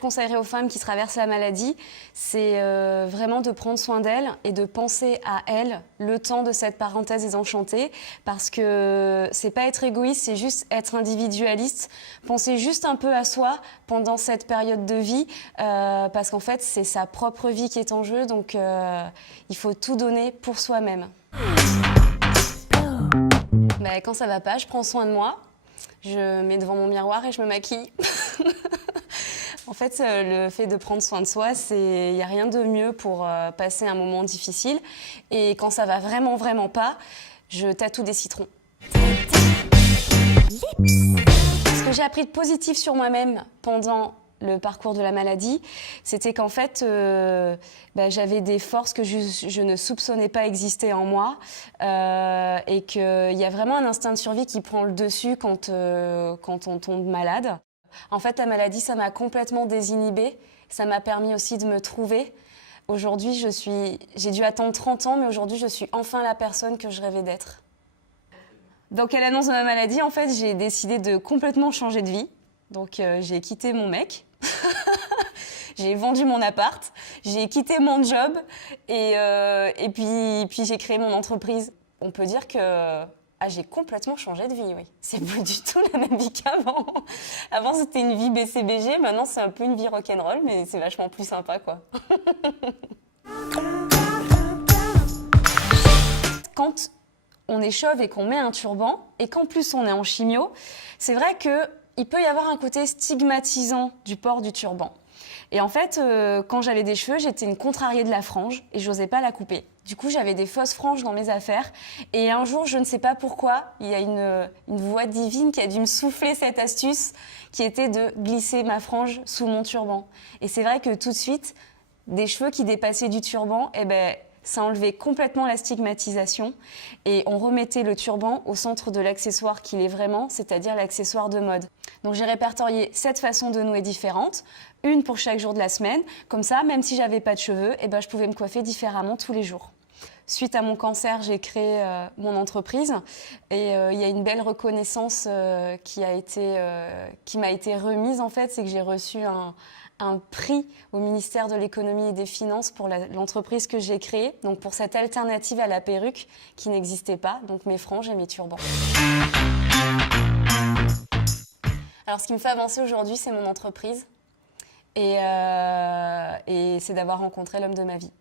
je conseillerais aux femmes qui traversent la maladie, c'est vraiment de prendre soin d'elles et de penser à elles le temps de cette parenthèse désenchantée, parce que c'est pas être égoïste, c'est juste être individualiste, penser juste un peu à soi pendant cette période de vie, parce qu'en fait c'est sa propre vie qui est en jeu, donc il faut tout donner pour soi-même. Quand ça va pas, je prends soin de moi, je mets devant mon miroir et je me maquille. En fait, le fait de prendre soin de soi, il n'y a rien de mieux pour passer un moment difficile. Et quand ça va vraiment, vraiment pas, je tatoue des citrons. Ce que j'ai appris de positif sur moi-même pendant le parcours de la maladie, c'était qu'en fait, j'avais des forces que je ne soupçonnais pas exister en moi, et qu'il y a vraiment un instinct de survie qui prend le dessus quand on tombe malade. En fait, la maladie, ça m'a complètement désinhibée. Ça m'a permis aussi de me trouver. Aujourd'hui, j'ai dû attendre 30 ans, mais aujourd'hui, je suis enfin la personne que je rêvais d'être. Donc, à l'annonce de ma maladie, en fait, j'ai décidé de complètement changer de vie. Donc, j'ai quitté mon mec. J'ai vendu mon appart, j'ai quitté mon job et puis j'ai créé mon entreprise. On peut dire que j'ai complètement changé de vie, oui. C'est plus du tout la même vie qu'avant. Avant, c'était une vie BCBG, maintenant c'est un peu une vie rock'n'roll, mais c'est vachement plus sympa, quoi. Quand on est chauve et qu'on met un turban, et qu'en plus on est en chimio, c'est vrai qu'il peut y avoir un côté stigmatisant du port du turban. Et en fait, quand j'avais des cheveux, j'étais une contrariée de la frange et j'osais pas la couper. Du coup, j'avais des fausses franges dans mes affaires. Et un jour, je ne sais pas pourquoi, il y a une voix divine qui a dû me souffler cette astuce, qui était de glisser ma frange sous mon turban. Et c'est vrai que tout de suite, des cheveux qui dépassaient du turban, ça enlevait complètement la stigmatisation et on remettait le turban au centre de l'accessoire qu'il est vraiment, c'est-à-dire l'accessoire de mode. Donc j'ai répertorié 7 façons de nouer différentes, une pour chaque jour de la semaine. Comme ça, même si j'avais pas de cheveux, je pouvais me coiffer différemment tous les jours. Suite à mon cancer, j'ai créé mon entreprise et il y a une belle reconnaissance qui m'a été remise en fait, c'est que j'ai reçu un prix au ministère de l'économie et des finances pour l'entreprise que j'ai créée, donc pour cette alternative à la perruque qui n'existait pas, donc mes franges et mes turbans. Alors ce qui me fait avancer aujourd'hui, c'est mon entreprise et c'est d'avoir rencontré l'homme de ma vie.